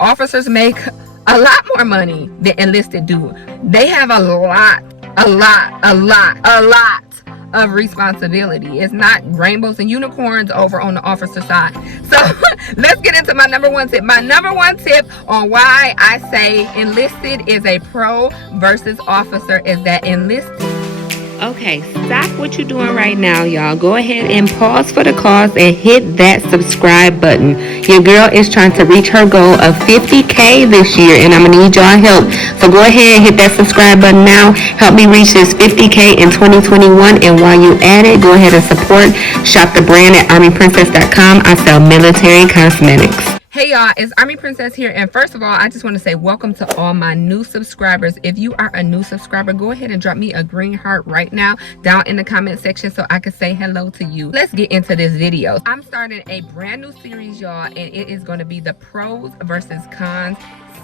Officers make a lot more money than enlisted do. They have a lot of responsibility. It's not rainbows and unicorns over on the officer side. So let's get into my number one tip. My number one tip on why I say enlisted is a pro versus officer is that enlisted. Okay, stop what you're doing right now, y'all. Go ahead and pause for the cause and hit that subscribe button. Your girl is trying to reach her goal of 50K this year, and I'm going to need y'all help. So go ahead and hit that subscribe button now. Help me reach this 50K in 2021. And while you at it, go ahead and support. Shop the brand at ARMYPRINNCESS.com. I sell military cosmetics. Hey y'all, it's Army Princess here, and first of all, I just want to say welcome to all my new subscribers. If you are a new subscriber, go ahead and drop me a green heart right now down in the comment section so I can say hello to you. Let's get into this video. I'm starting a brand new series, y'all, and it is going to be the pros versus cons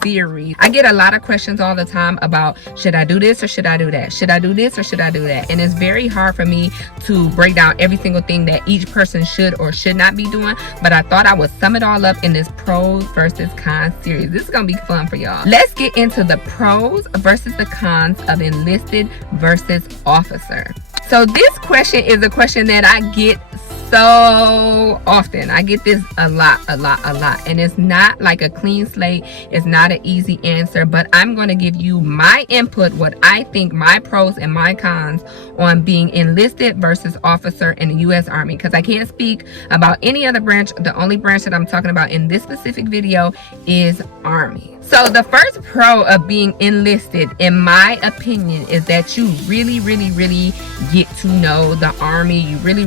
series. I get a lot of questions all the time about, should I do this or should I do that? Should I do this or should I do that? And it's very hard for me to break down every single thing that each person should or should not be doing, but I thought I would sum it all up in this pros versus cons series. This is gonna be fun for y'all. Let's get into the pros versus the cons of enlisted versus officer. So this question is a question that I get so often. I get this a lot, and it's not like a clean slate. It's not an easy answer, but I'm going to give you my input, what I think, my pros and my cons on being enlisted versus officer in the U.S. Army, because I can't speak about any other branch. The only branch that I'm talking about in this specific video is Army. So the first pro of being enlisted, in my opinion, is that you really get to know the Army. You really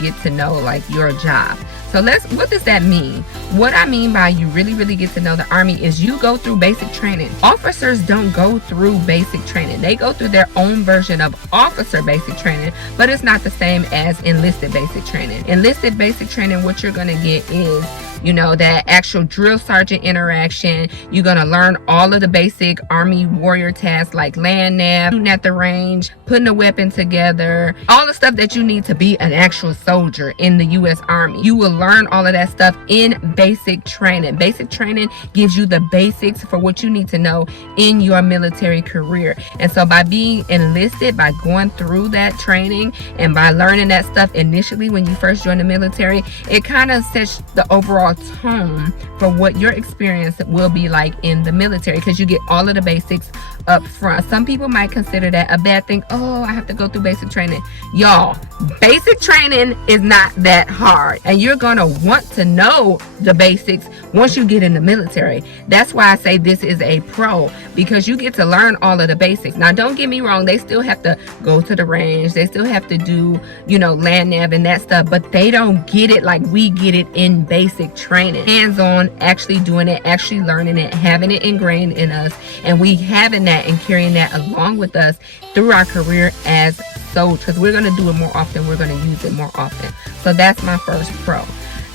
get to know like your job. So what does that mean? What I mean by you really get to know the Army is you go through basic training. Officers don't go through basic training. They go through their own version of officer basic training, but it's not the same as enlisted basic training. Enlisted basic training, what you're gonna get is, you know, that actual drill sergeant interaction. You're gonna learn all of the basic Army warrior tasks like land nav, shooting at the range, putting a weapon together, all the stuff that you need to be an actual soldier in the U.S. Army. You will learn all of that stuff in basic training. Basic training gives you the basics for what you need to know in your military career. And so by being enlisted, by going through that training and by learning that stuff initially when you first join the military, it kind of sets the overall tone for what your experience will be like in the military, because you get all of the basics up front. Some people might consider that a bad thing. Oh, I have to go through basic training. Y'all, basic training is not that hard, and you're gonna want to know the basics once you get in the military. That's why I say this is a pro, because you get to learn all of the basics. Now don't get me wrong, they still have to go to the range, they still have to do, you know, land nav and that stuff, but they don't get it like we get it in basic training. Hands-on, actually doing it, actually learning it, having it ingrained in us, and we having that and carrying that along with us through our career as soldiers, because we're going to do it more often, we're going to use it more often. So that's my first pro.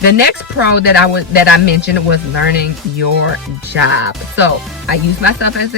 The next pro that I mentioned was learning your job. So I use myself as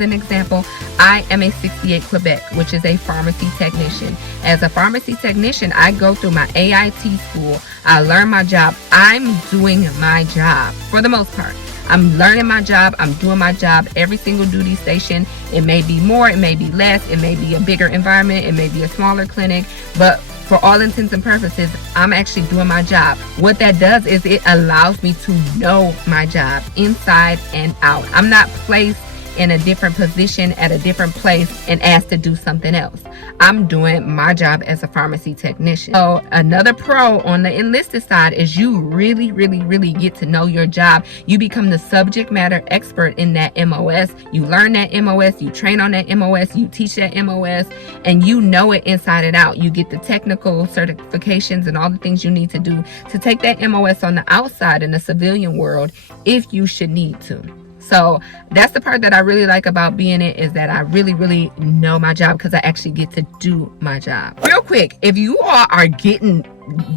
an example. I am a 68 Quebec, which is a pharmacy technician. As a pharmacy technician, I go through my AIT school. I learn my job. I'm doing my job for the most part. I'm learning my job. I'm doing my job every single duty station. It may be more, it may be less, it may be a bigger environment, it may be a smaller clinic, but for all intents and purposes, I'm actually doing my job. What that does is it allows me to know my job inside and out. I'm not placed in a different position at a different place and asked to do something else. I'm doing my job as a pharmacy technician. So another pro on the enlisted side is you really get to know your job. You become the subject matter expert in that MOS. You learn that MOS, you train on that MOS, you teach that MOS, and you know it inside and out. You get the technical certifications and all the things you need to do to take that MOS on the outside in the civilian world if you should need to. So that's the part that I really like about being it, is that I really know my job because I actually get to do my job. Real quick, if you all are getting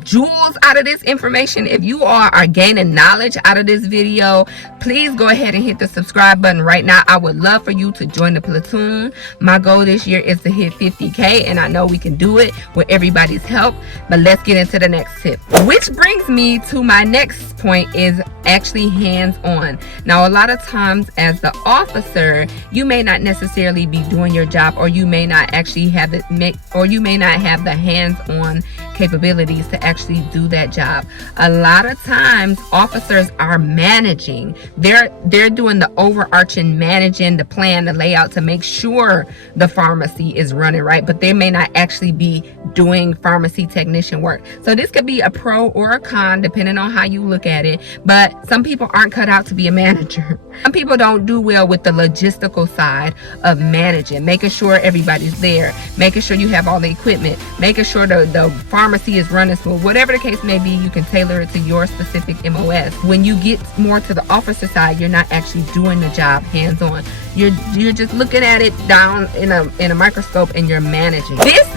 jewels out of this information, if you are gaining knowledge out of this video, please go ahead and hit the subscribe button right now. I would love for you to join the platoon. My goal this year is to hit 50K, and I know we can do it with everybody's help. But let's get into the next tip, which brings me to my next point, is actually hands-on. Now, a lot of times as the officer, you may not necessarily be doing your job, or you may not actually have it, or you may not have the hands-on capabilities to actually do that job. A lot of times officers are managing. They're doing the overarching managing, the plan, the layout to make sure the pharmacy is running right, but they may not actually be doing pharmacy technician work. So this could be a pro or a con depending on how you look at it, but some people aren't cut out to be a manager. Some people don't do well with the logistical side of managing, making sure everybody's there, making sure you have all the equipment, making sure the pharmacy is running smooth. Whatever the case may be, you can tailor it to your specific MOS. When you get more to the officer side, you're not actually doing the job hands-on. You're just looking at it down in a microscope, and you're managing. This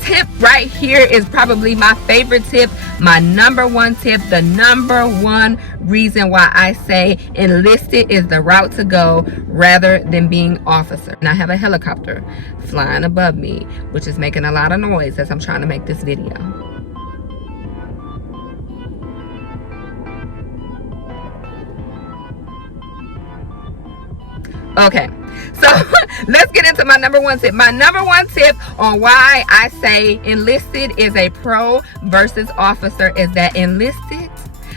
tip right here is probably my favorite tip, my number one tip, the number one reason why I say enlisted is the route to go rather than being officer. And I have a helicopter flying above me, which is making a lot of noise as I'm trying to make this video. Okay, so let's get into my number one tip. My number one tip on why I say enlisted is a pro versus officer is that enlisted,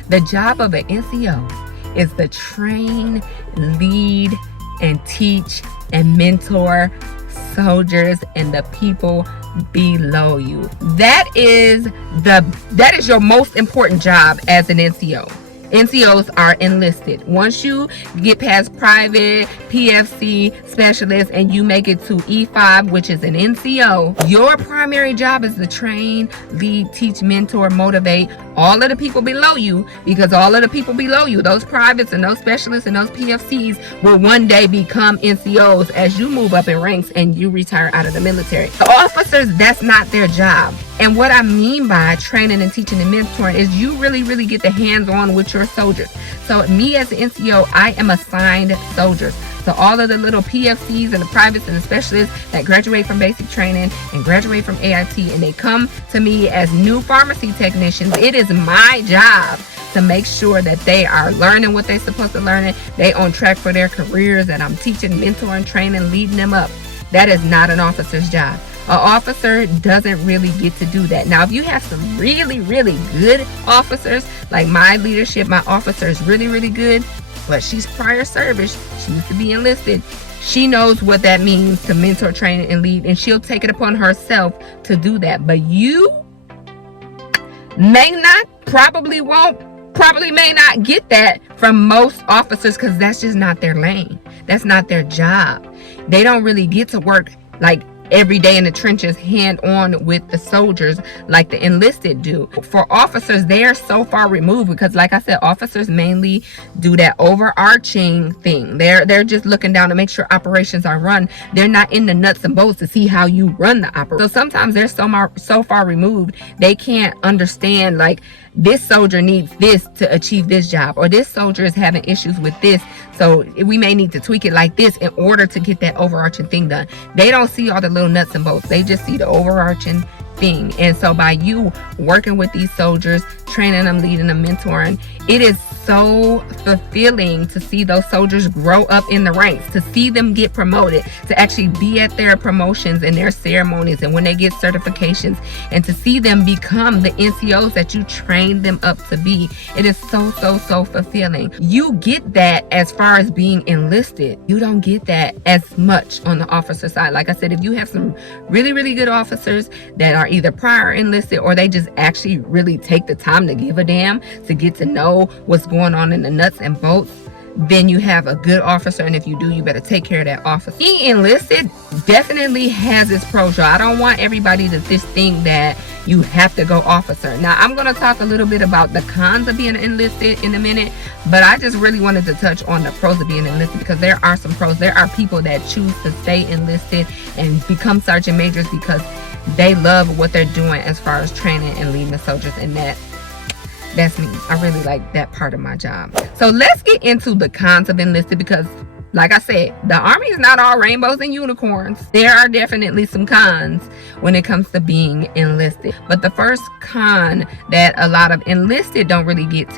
the job of an NCO is to train, lead, and teach and mentor soldiers and the people below you. That is your most important job as an NCO. NCOs are enlisted. Once you get past private, PFC, specialist, and you make it to E5, which is an NCO, your primary job is to train, lead, teach, mentor, motivate all of the people below you, because all of the people below you, those privates and those specialists and those PFCs, will one day become NCOs as you move up in ranks and you retire out of the military. The officers, that's not their job. And what I mean by training and teaching and mentoring is you really get the hands-on with your soldiers. So me as an NCO, I am assigned soldiers. So all of the little PFCs and the privates and the specialists that graduate from basic training and graduate from AIT, and they come to me as new pharmacy technicians, it is my job to make sure that they are learning what they're supposed to learn, they on track for their careers, that I'm teaching, mentoring, training, leading them up. That is not an officer's job. An officer doesn't really get to do that. Now, if you have some really good officers, like my leadership, my officer is really good, but she's prior service, she used to be enlisted, she knows what that means to mentor, train, and lead, and she'll take it upon herself to do that. But you may not, probably may not get that from most officers, because that's just not their lane. That's not their job. They don't really get to work like every day in the trenches hand on with the soldiers like the enlisted do. For officers, they are so far removed, because like I said, officers mainly do that overarching thing. They're just looking down to make sure operations are run. They're not in the nuts and bolts to see how you run the operation. So sometimes they're so far removed, they can't understand, like, this soldier needs this to achieve this job, or this soldier is having issues with this, so we may need to tweak it like this in order to get that overarching thing done. They don't see all the little nuts and bolts. They just see the overarching thing. And so by you working with these soldiers, training them, leading them, mentoring, it is so fulfilling to see those soldiers grow up in the ranks, to see them get promoted, to actually be at their promotions and their ceremonies and when they get certifications, and to see them become the NCOs that you trained them up to be. It is so fulfilling. You get that as far as being enlisted. You don't get that as much on the officer side. Like I said, if you have some really good officers that are either prior enlisted, or they just actually really take the time to give a damn, to get to know what's going on in the nuts and bolts, then you have a good officer, and if you do, you better take care of that officer. Being enlisted definitely has its pros, y'all. I don't want everybody to just think that you have to go officer. Now, I'm going to talk a little bit about the cons of being enlisted in a minute, but I just really wanted to touch on the pros of being enlisted, because there are some pros. There are people that choose to stay enlisted and become sergeant majors because they love what they're doing as far as training and leading the soldiers, and that's me. I really like that part of my job. So let's get into the cons of enlisted, because like I said, the Army is not all rainbows and unicorns. There are definitely some cons when it comes to being enlisted. But the first con that a lot of enlisted don't really get,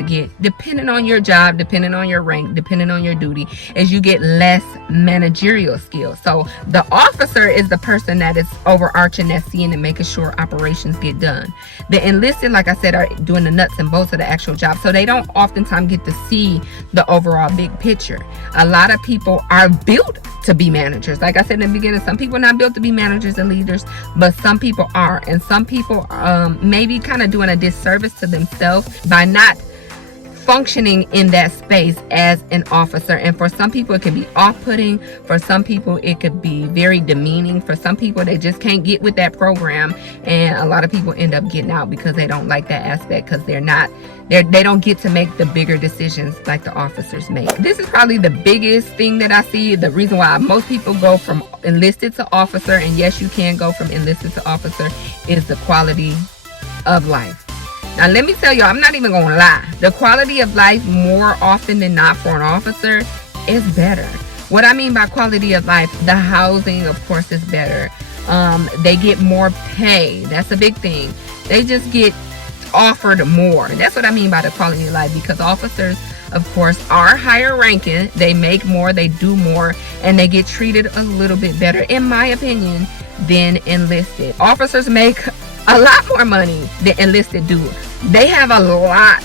depending on your job, depending on your rank, depending on your duty, is you get less managerial skills. So the officer is the person that is overarching, that's seeing and making sure operations get done. The enlisted, like I said, are doing the nuts and bolts of the actual job. So they don't oftentimes get to see the overall big picture. A lot of people are built to be managers. Like I said in the beginning, some people are not built to be managers and leaders, but some people are. And some people maybe kind of doing a disservice to themselves by not functioning in that space as an officer. And for some people it can be off-putting. For some people it could be very demeaning. For some people they just can't get with that program, and a lot of people end up getting out because they don't like that aspect, because they don't get to make the bigger decisions like the officers make. This is probably the biggest thing that I see, the reason why most people go from enlisted to officer, and yes, you can go from enlisted to officer, is the quality of life. Now, let me tell you, I'm not even going to lie. The quality of life, more often than not, for an officer is better. What I mean by quality of life, the housing, of course, is better. They get more pay. That's a big thing. They just get offered more. That's what I mean by the quality of life, because officers, of course, are higher ranking. They make more, they do more, and they get treated a little bit better, in my opinion, than enlisted. Officers make a lot more money than enlisted do. They have a lot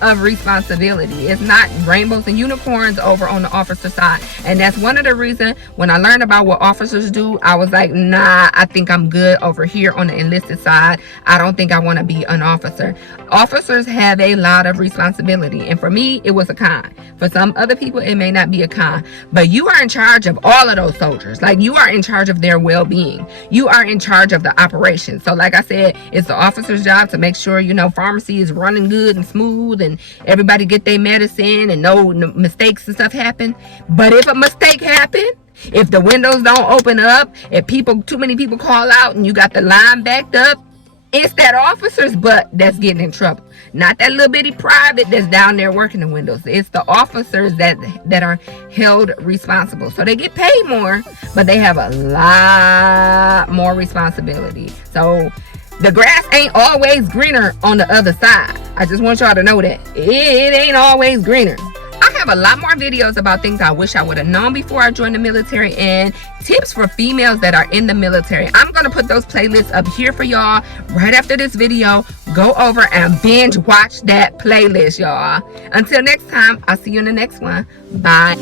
of responsibility. It's not rainbows and unicorns over on the officer side. And that's one of the reasons when I learned about what officers do, I was like, nah, I think I'm good over here on the enlisted side. I don't think I want to be an officer. Officers have a lot of responsibility, and for me it was a con. For some other people it may not be a con, but you are in charge of all of those soldiers. Like, you are in charge of their well-being. You are in charge of the operation. So like I said, it's the officer's job to make sure, you know, pharmacy is running good and smooth, and everybody get their medicine, and no mistakes and stuff happen. But if a mistake happen, if the windows don't open up, if too many people call out and you got the line backed up, it's that officer's butt that's getting in trouble, not that little bitty private that's down there working the windows. It's the officers that are held responsible. So they get paid more, but they have a lot more responsibility. So the grass ain't always greener on the other side. I just want y'all to know that it ain't always greener. I have a lot more videos about things I wish I would have known before I joined the military, and tips for females that are in the military. I'm going to put those playlists up here for y'all right after this video. Go over and binge watch that playlist, y'all. Until next time, I'll see you in the next one. Bye.